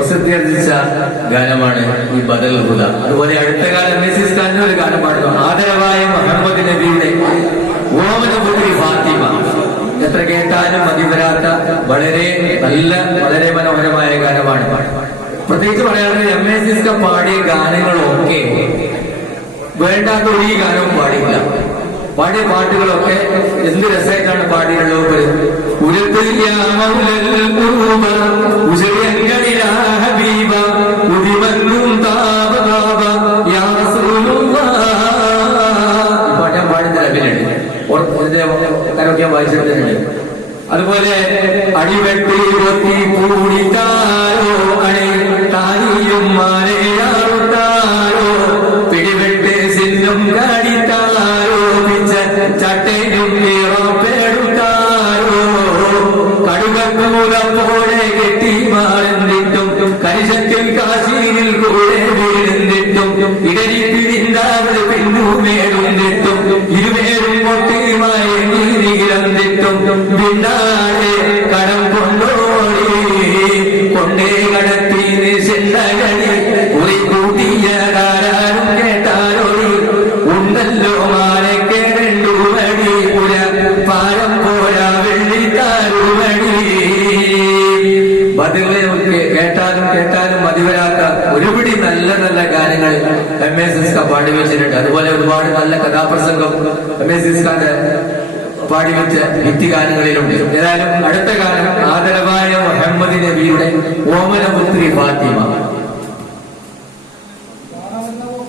പ്രസിദ്ധിയാർജിച്ച ഗാനമാണ് ഈ ബദൽ ഹുദ. അതുപോലെ അടുത്ത കാലം മെസ്സിസ് തന്നെ ഒരു ഗാനം പാടുന്നു, ആദരവായ മുഹമ്മദ് നബിയുടെ ഓമനപുത്രി ഫാത്തിമ. എത്ര കേട്ടാലും മതി വരാത്ത വളരെ വളരെ മനോഹരമായ ഗാനമാണ്. പ്രത്യേകിച്ച് പറയാനുള്ളത് MACSK പാടിയ ഗാനങ്ങളൊക്കെ വേണ്ടാത്ത ഒരു ഈ ഗാനവും പാടില്ല. പാടിയ പാട്ടുകളൊക്കെ എന്ത് രസമായിട്ടാണ് പാടിയുള്ളത്. പാട്ടാൻ പാടുന്ന കരോക്കെ വായിച്ചിട്ടുണ്ട്. അതുപോലെ അടിവെട്ടി കൊത്തി കൂടിത്താരോ അണി താനിയും മാലയാറുത്താരോ പിടിവെട്ട് സിന്നും കാടിത്താരോ പിച്ച ചട്ടയും പേടുത്താരോ കടുകൂലപ്പോടെ കെട്ടി മാറുന്നിട്ടും കരിശത്തിൽ കാശിയിൽ കൂടെ വീഴുന്നിട്ടും ഇടരിപ്പിടിന്താവത് പിന്നുമേടുന്നിട്ടും ഇരുവേരും പൊട്ടിയുമായി നീരികിടന്നിട്ടും പിന്നാലെ കടം കൊണ്ടോടി കൊണ്ടേ കടത്തി ചെന്നകടി കുറി കൂട്ടിയ കാരാരും കേട്ടാലോടി ഉണ്ടല്ലോ മാലയ്ക്ക് 2 മടി പുര പാരം പോരാ വെള്ളിത്താരുമടി. ബദലിനെ കേട്ടാലും മതിവരാത്ത ഒരുപിടി നല്ല ഗാനങ്ങൾ MACSK പാടി വെച്ചിട്ടുണ്ട്. അതുപോലെ ഒരുപാട് നല്ല കഥാപ്രസംഗം MACSK പാടിവെച്ച ഹിറ്റ്-ഗാനങ്ങളിലുണ്ട്. ഏതായാലും അടുത്ത ഗാനം ആദരവായ മുഹമ്മദ് നബിയുടെ ഓമനപുത്രി ഫാത്തിമ.